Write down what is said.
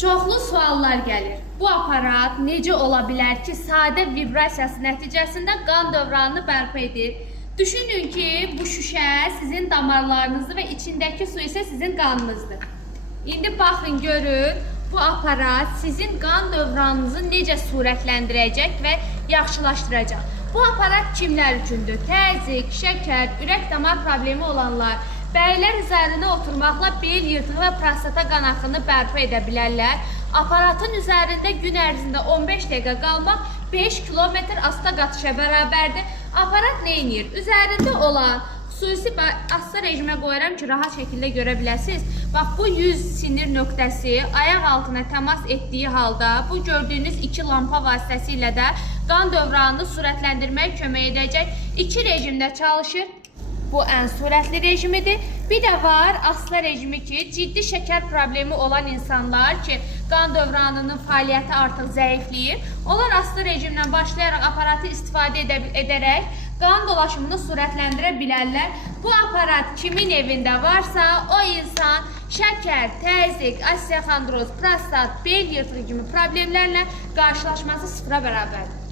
Çoxlu suallar gəlir. Bu aparat necə ola bilər ki, sadə vibrasiyası nəticəsində qan dövranını bərpa edir? Düşünün ki, bu şüşə sizin damarlarınızdır və içindəki su isə sizin qanınızdır. İndi baxın, görün, bu aparat sizin qan dövranınızı necə surətləndirəcək və yaxşılaşdıracaq. Bu aparat kimlər üçündür? Təzyiq, şəkər, ürək-damar problemi olanlar, bəylər üzərində oturmaqla bel yırtığı və prostata qan axını bərpa edə bilərlər. Aparatın üzərində gün ərzində 15 dəqiqə qalmaq 5 kilometr asta qatışa bərabərdir. Aparat nə edir? Üzərində olan xüsusi asta rejimə qoyuram ki, rahat şəkildə görə biləsiniz. Bax, bu 100 sinir nöqtəsi ayaq altına təmas etdiyi halda bu gördüyünüz iki lampa vasitəsilə də qan dövranını sürətləndirməyə kömək edəcək. İki rejimdə çalışır. Bu ən sürətli rejimidir. Bir də var asta rejimi ki, ciddi şəkər problemi olan insanlar ki, qan dövranının fəaliyyəti artıq zəifləyir. Onlar asta rejimdən başlayaraq aparatı istifadə edərək qan dolaşımını sürətləndirə bilərlər. Bu aparat kimin evində varsa, o insan şəkər, təzyiq, osteoxondroz, prostat, bel yırtığı kimi problemlərlə qarşılaşması sıfıra bərabərdir.